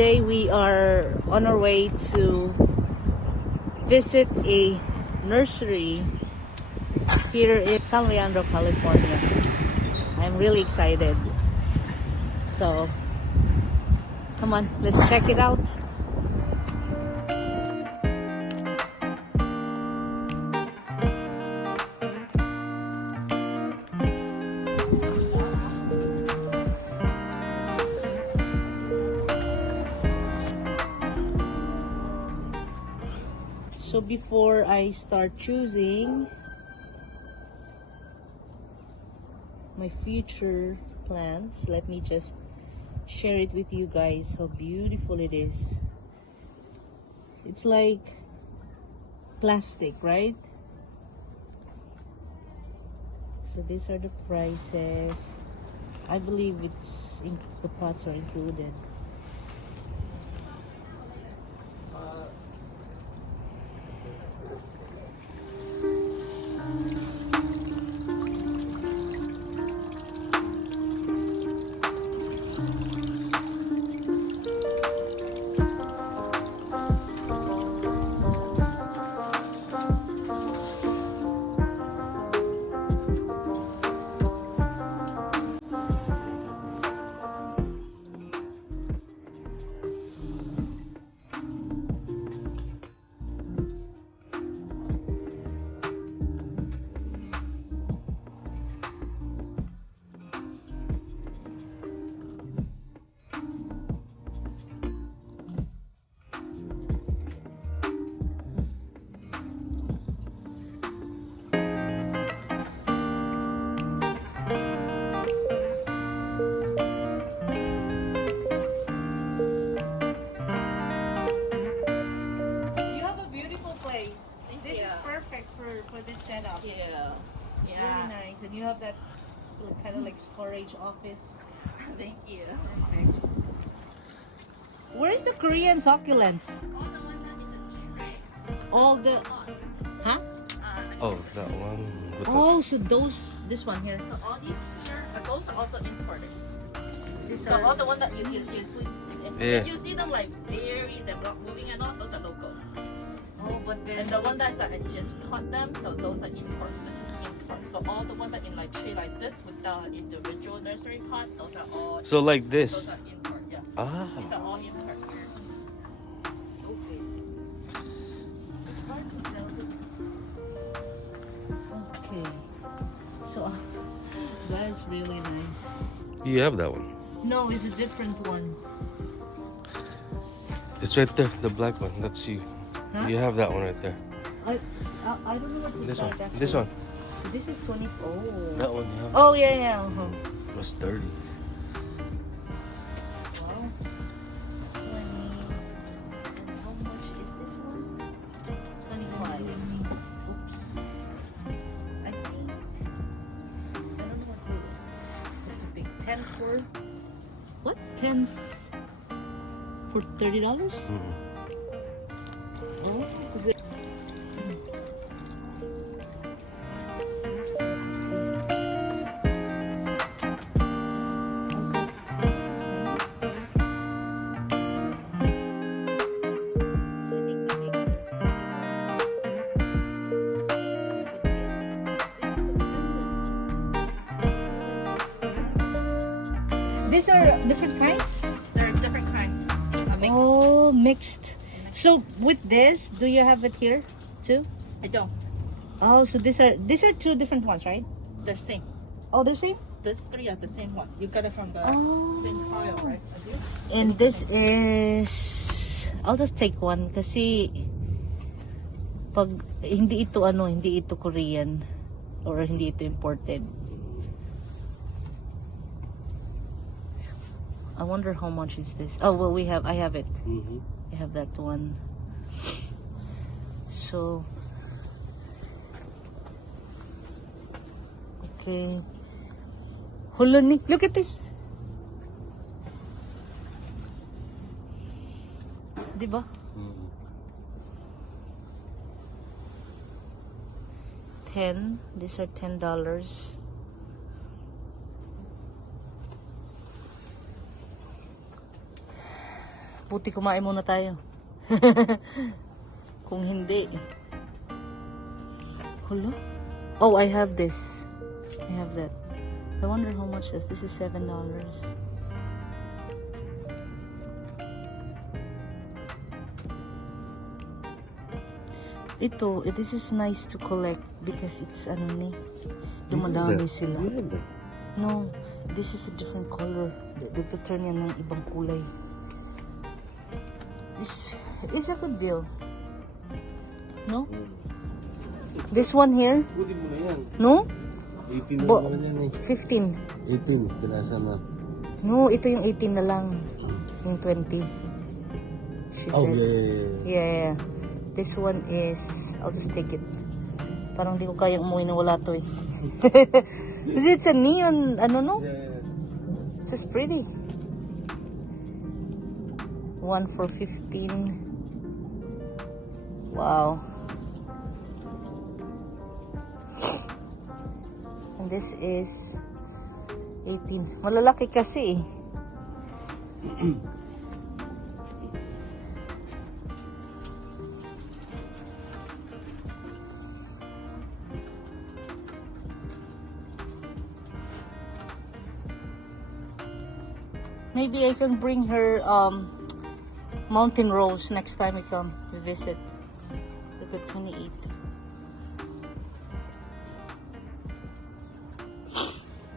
Today we are on our way to visit a nursery here in San Leandro, California. I'm really excited. So, come on, let's check it out. So before I start choosing my future plants, let me just share it with you guys how beautiful it is. It's like plastic, right? So these are the prices. I believe the pots are included. For this setup. Yeah. Really nice. And you have that little kind of like storage office. Thank you. Perfect. Where is the Korean succulents? All the ones that is a tray. All the... Huh? Oh, that one. With Oh, so this one here. So all these here, those are also imported. These So are... all the ones that you Yeah. you see them like very, they're not moving and all, those are local. Oh, but then... And the one that I just pot them, so those are import. This is import. So all the ones that in like tray like this with the individual nursery pot, those are all. So like Those this. are import. Yeah. Ah. These are all import. Okay. It's hard to tell. Okay. So, that's really nice. You have that one. No, it's a different one. It's right there, the black one. That's you. Huh? You have that one right there. I don't know what to This start one. actually. This one. So this is 20. Oh. That one. Yeah. Oh, yeah. Uh-huh. It was 30. Wow. 20. And how much is this one? 25. Oops. I think. I don't know what to pick. 10 for. What? 10 for $30? Mm-hmm. Oh, is it? These are different kinds? They're different kind. Mixed. Oh, mixed. So with this, do you have it here too? I don't. Oh, so these are two different ones, right? They're same. Oh, they're same? These three are the same one. You got it from the Oh. same file, right? And this is... I'll just take one kasi pag hindi ito Korean or hindi ito imported. I wonder how much is this. Oh, well, I have it. Mm-hmm. I have that one. So, okay. Hulani, look at this. Diba? Mm-hmm. 10. These are $10. Buti kumain muna tayo. Kung hindi. Hello? Oh, I have this. I have that. I wonder how much this is $7. Ito, this is nice to collect because it's ano ni, dumadami sila. No, this is a different color. Nagtuturn yan ng ibang kulay. It's a good deal. No? This one here? Kunin mo na yan. No? 18 na naman yan eh. 15. 18, kinasa na. No, ito yung 18 na lang. Yung 20. She said. Yeah. This one is, I'll just take it. Parang di ko kayang umuwi na wala to eh. Kasi it's a neon, ano no? This is pretty. One for 15. Wow. And this is 18. Malalaki kasi eh. Maybe I can bring her mountain rose next time I come to visit. Look at 28.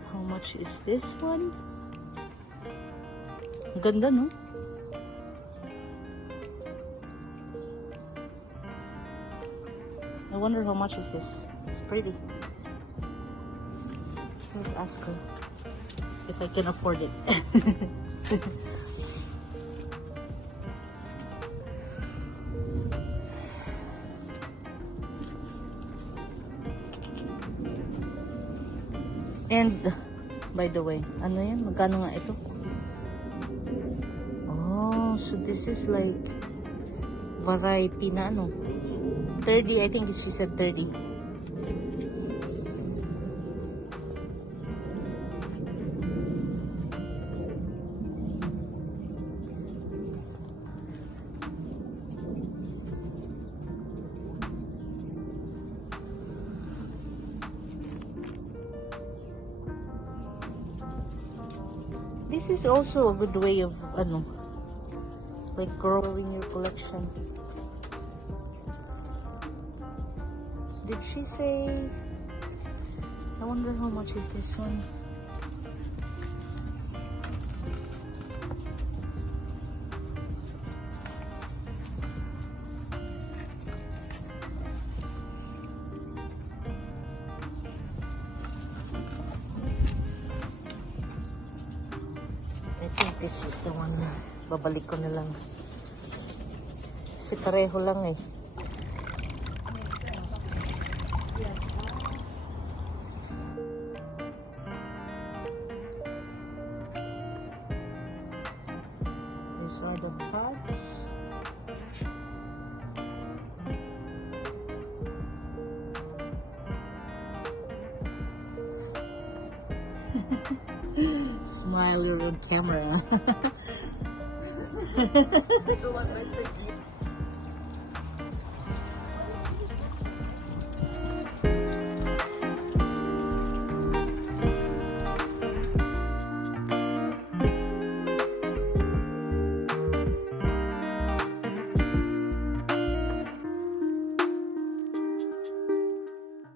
How much is this one? Ang ganda, no? I wonder how much is this. It's pretty. Let's ask her if I can afford it. And by the way, ano yan? Magkano nga ito? Oh, so this is like variety na ano? 30, I think she said 30. This is also a good way of, ano, like growing your collection. Did she say, I wonder how much is this one? I think this is the one na babalik ko na lang. Kasi pareho lang eh. These are the pots. Smile, you're on camera. So what I think